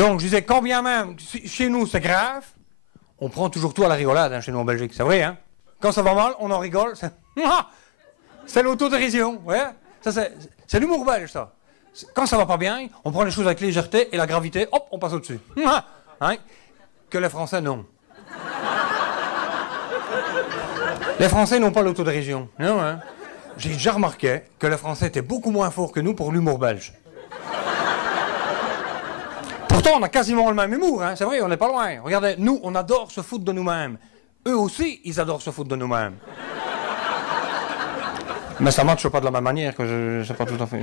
Donc, je disais, quand bien même, chez nous, c'est grave, on prend toujours tout à la rigolade, hein, chez nous en Belgique, c'est vrai, hein. Quand ça va mal, on en rigole, c'est l'autodérision, ouais. C'est l'humour belge, ça. Quand ça va pas bien, on prend les choses avec légèreté et la gravité, hop, on passe au-dessus. Hein? Que les Français, non. Les Français n'ont pas l'autodérision, non, hein. J'ai déjà remarqué que les Français étaient beaucoup moins forts que nous pour l'humour belge. Pourtant, on a quasiment le même humour, hein, c'est vrai, on n'est pas loin. Regardez, nous, on adore se foutre de nous-mêmes. Eux aussi, ils adorent se foutre de nous-mêmes. Mais ça ne marche pas de la même manière, que je ne sais pas tout à fait.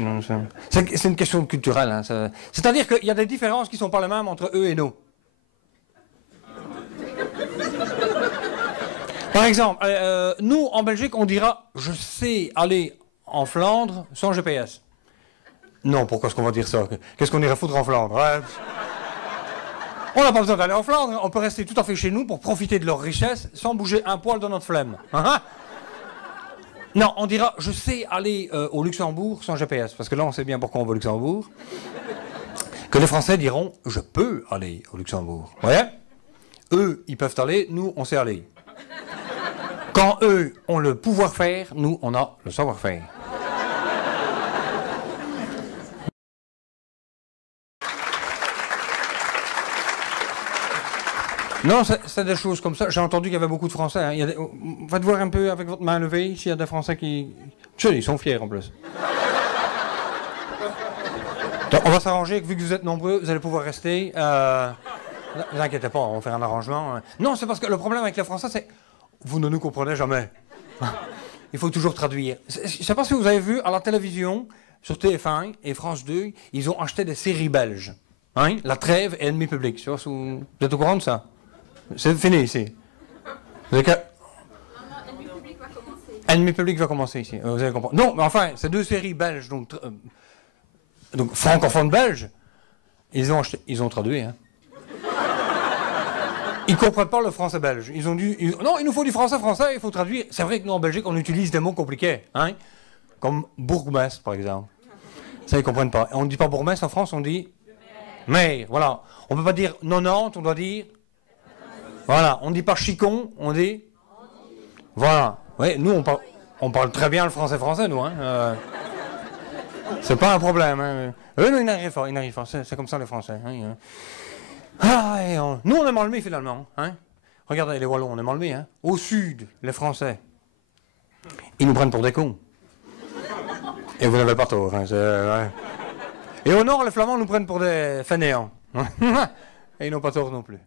C'est une question culturelle. Hein, c'est-à-dire qu'il y a des différences qui ne sont pas les mêmes entre eux et nous. Par exemple, nous, en Belgique, on dira « je sais aller en Flandre sans GPS ». Non, pourquoi est-ce qu'on va dire ça? Qu'est-ce qu'on irait foutre en Flandre, hein? On n'a pas besoin d'aller en Flandre, on peut rester tout à fait chez nous pour profiter de leur richesse sans bouger un poil de notre flemme. Non, on dira, je sais aller au Luxembourg sans GPS, parce que là on sait bien pourquoi on va au Luxembourg. Que les Français diront, je peux aller au Luxembourg. Vous voyez? Eux, ils peuvent aller, nous, on sait aller. Quand eux ont le pouvoir faire, nous, on a le savoir-faire. Non, c'est des choses comme ça. J'ai entendu qu'il y avait beaucoup de Français. Hein. Faites voir un peu avec votre main levée s'il y a des Français qui... Ils sont fiers en plus. Donc, on va s'arranger, vu que vous êtes nombreux, vous allez pouvoir rester. Ne vous inquiétez pas, on va faire un arrangement. Non, c'est parce que le problème avec les Français, c'est... Vous ne nous comprenez jamais. Il faut toujours traduire. Je ne sais pas si vous avez vu, à la télévision, sur TF1 et France 2, ils ont acheté des séries belges. Hein? La Trêve et Ennemi public. Vous êtes au courant de ça? C'est fini ici. Ennemi public va commencer. Ennemi public va commencer ici. Vous allez comprendre. Non, mais enfin, c'est deux séries belges, donc francophones belges. Ils ont traduit. Hein. Ils ne comprennent pas le français belge. Ils ont dit, non, il nous faut du français, il faut traduire. C'est vrai que nous, en Belgique, on utilise des mots compliqués. Hein, comme bourgmestre, par exemple. Ça, ils ne comprennent pas. On ne dit pas bourgmestre en France, on dit maire. Voilà. On ne peut pas dire 90, on doit dire... Voilà, on ne dit pas chicon, on dit... Voilà. Oui, nous, on parle très bien le français, nous. Hein. C'est pas un problème. Hein. Eux, non, ils n'arrivent pas. C'est comme ça, les Français. Hein. Nous, on est Malmö, finalement. Hein. Regardez, les Wallons, on est Malmö. Hein. Au sud, les Français, ils nous prennent pour des cons. Et vous n'avez pas tort. Hein. Ouais. Et au nord, les Flamands nous prennent pour des fainéants. Et ils n'ont pas tort non plus.